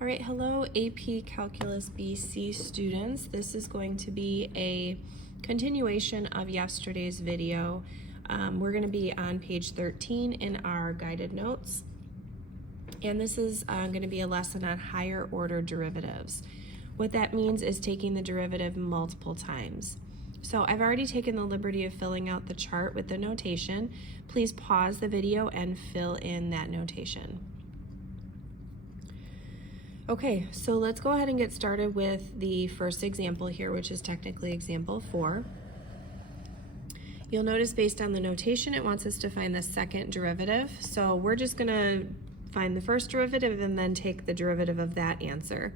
All right, hello AP Calculus BC students. This is going to be a continuation of yesterday's video. We're going to be on page 13 in our guided notes. And this is going to be a lesson on higher order derivatives. What that means is taking the derivative multiple times. So I've already taken the liberty of filling out the chart with the notation. Please pause the video and fill in that notation. Okay, so let's go ahead and get started with the first example here, which is technically example 4. You'll notice based on the notation, it wants us to find the second derivative. So we're just gonna find the first derivative and then take the derivative of that answer.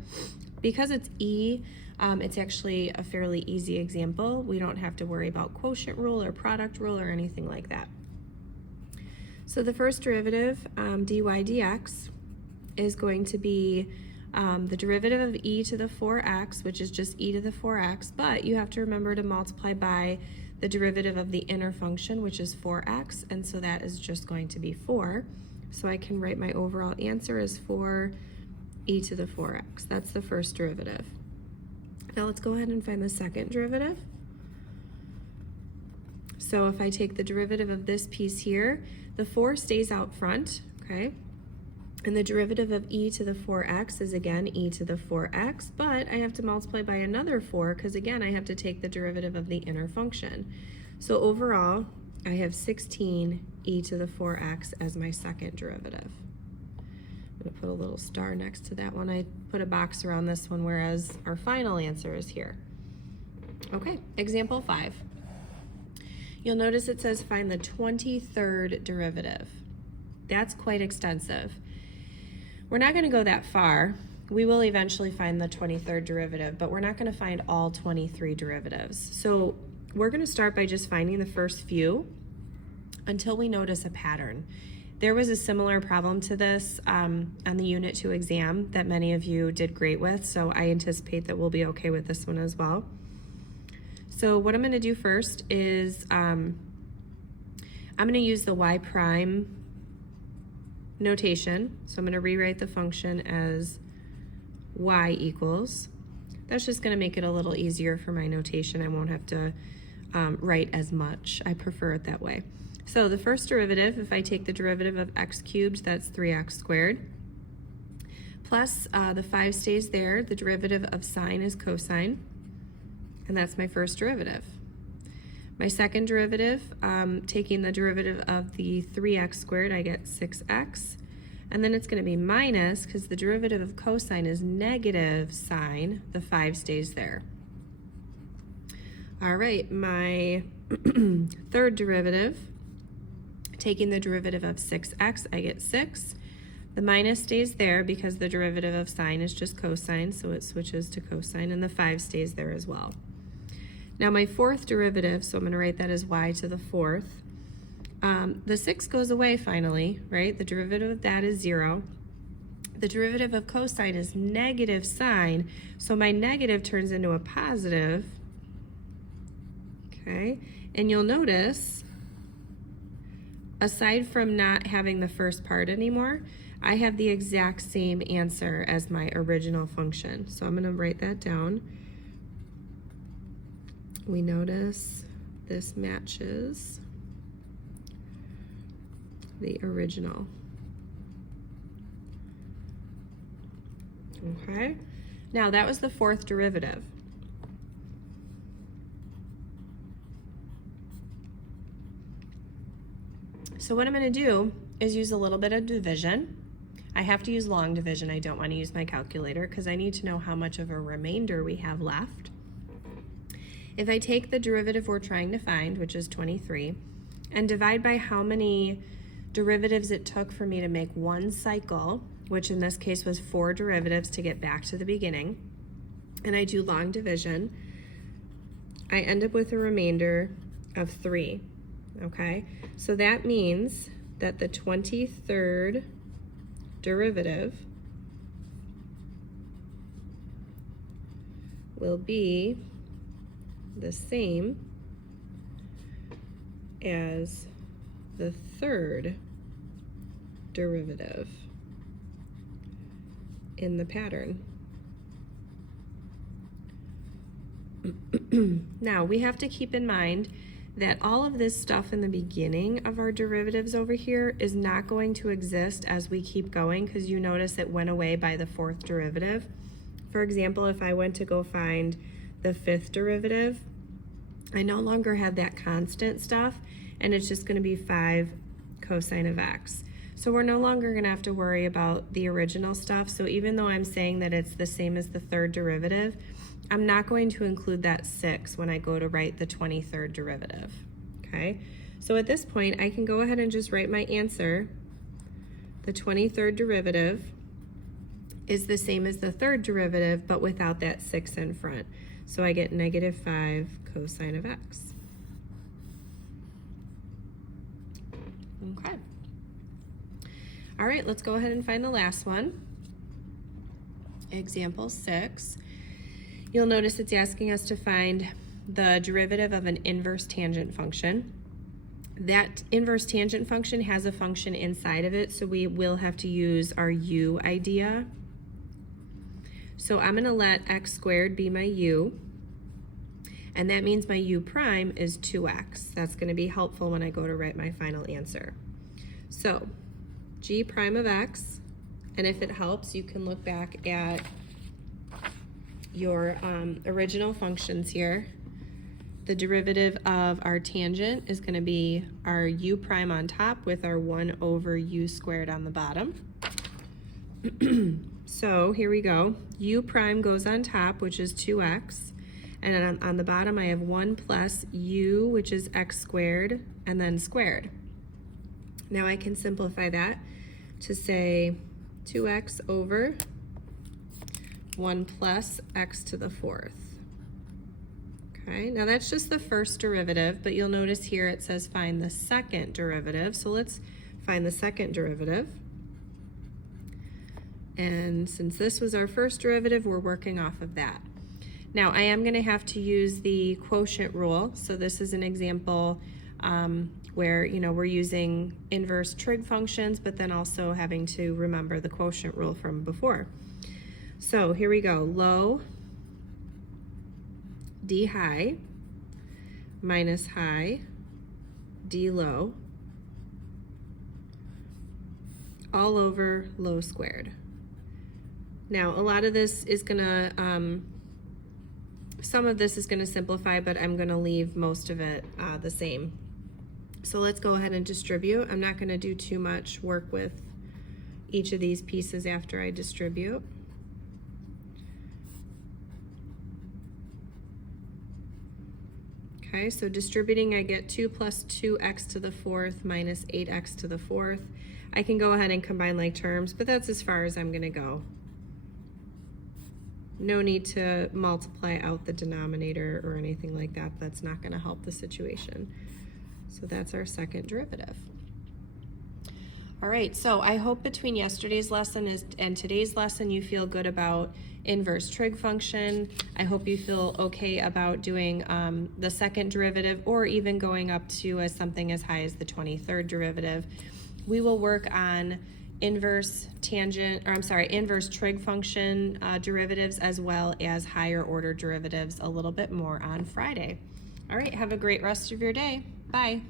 Because it's E, it's actually a fairly easy example. We don't have to worry about quotient rule or product rule or anything like that. So the first derivative, dy dx, is going to be the derivative of e to the 4x, which is just e to the 4x, but you have to remember to multiply by the derivative of the inner function, which is 4x, and so that is just going to be 4. So I can write my overall answer as 4 e to the 4x. That's the first derivative. Now let's go ahead and find the second derivative. So if I take the derivative of this piece here, the 4 stays out front, okay? And the derivative of e to the 4x is again e to the 4x, but I have to multiply by another 4 because again I have to take the derivative of the inner function. So overall, I have 16 e to the 4x as my second derivative. I'm going to put a little star next to that one. I put a box around this one, whereas our final answer is here. Okay, example 5. You'll notice it says find the 23rd derivative. That's quite extensive. We're not going to go that far. We will eventually find the 23rd derivative, but we're not going to find all 23 derivatives. So we're going to start by just finding the first few until we notice a pattern. There was a similar problem to this on the Unit 2 exam that many of you did great with, so I anticipate that we'll be okay with this one as well. So what I'm going to do first is I'm going to use the y prime notation. So I'm going to rewrite the function as y equals. That's just going to make it a little easier for my notation. I won't have to write as much. I prefer it that way. So the first derivative, if I take the derivative of x cubed, that's 3x squared. Plus the 5 stays there. The derivative of sine is cosine. And that's my first derivative. My second derivative, taking the derivative of the 3x squared, I get 6x. And then it's going to be minus, because the derivative of cosine is negative sine. The 5 stays there. All right, my third derivative, taking the derivative of 6x, I get 6. The minus stays there because the derivative of sine is just cosine, so it switches to cosine, and the 5 stays there as well. Now my fourth derivative, so I'm going to write that as y to the 4th. The 6 goes away finally, right? The derivative of that is 0. The derivative of cosine is negative sine, so my negative turns into a positive. Okay, and you'll notice, aside from not having the first part anymore, I have the exact same answer as my original function. So I'm going to write that down. We notice this matches the original. Okay, now that was the fourth derivative. So what I'm going to do is use a little bit of division. I have to use long division. I don't want to use my calculator because I need to know how much of a remainder we have left. If I take the derivative we're trying to find, which is 23, and divide by how many derivatives it took for me to make one cycle, which in this case was 4 derivatives to get back to the beginning, and I do long division, I end up with a remainder of 3, okay? So that means that the 23rd derivative will be the same as the third derivative in the pattern. Now, we have to keep in mind that all of this stuff in the beginning of our derivatives over here is not going to exist as we keep going, because you notice it went away by the fourth derivative. For example, if I went to go find the fifth derivative, I no longer have that constant stuff, and it's just going to be 5 cosine of x. So we're no longer going to have to worry about the original stuff. So even though I'm saying that it's the same as the third derivative, I'm not going to include that 6 when I go to write the 23rd derivative, okay? So at this point, I can go ahead and just write my answer. The 23rd derivative is the same as the third derivative, but without that 6 in front. So I get negative 5 cosine of x. Okay. All right, let's go ahead and find the last one. Example 6. You'll notice it's asking us to find the derivative of an inverse tangent function. That inverse tangent function has a function inside of it, so we will have to use our u idea. So I'm going to let x squared be my u, and that means my u prime is 2x. That's going to be helpful when I go to write my final answer. So g prime of x, and if it helps, you can look back at your original functions here. The derivative of our tangent is going to be our u prime on top with our 1 over u squared on the bottom. So here we go. U prime goes on top, which is 2x. And then on the bottom, I have 1 plus u, which is x squared, and then squared. Now I can simplify that to say 2x over 1 plus x to the 4th. Okay, now that's just the first derivative, but you'll notice here it says find the second derivative. So let's find the second derivative. And since this was our first derivative, we're working off of that. Now I am going to have to use the quotient rule. So this is an example where we're using inverse trig functions, but then also having to remember the quotient rule from before. So here we go. Low d high minus high d low all over low squared. Now a lot of this is gonna some of this is gonna simplify, but I'm gonna leave most of it the same. So let's go ahead and distribute. I'm not gonna do too much work with each of these pieces after I distribute. Okay, so distributing, I get 2 plus 2x to the 4th minus 8x to the 4th. I can go ahead and combine like terms, but that's as far as I'm gonna go. No need to multiply out the denominator or anything like that. That's not gonna help the situation. So that's our second derivative. All right, so I hope between yesterday's lesson and today's lesson you feel good about inverse trig function. I hope you feel okay about doing the second derivative, or even going up to something as high as the 23rd derivative. We will work on inverse trig function derivatives, as well as higher order derivatives a little bit more on Friday. All right, have a great rest of your day. Bye.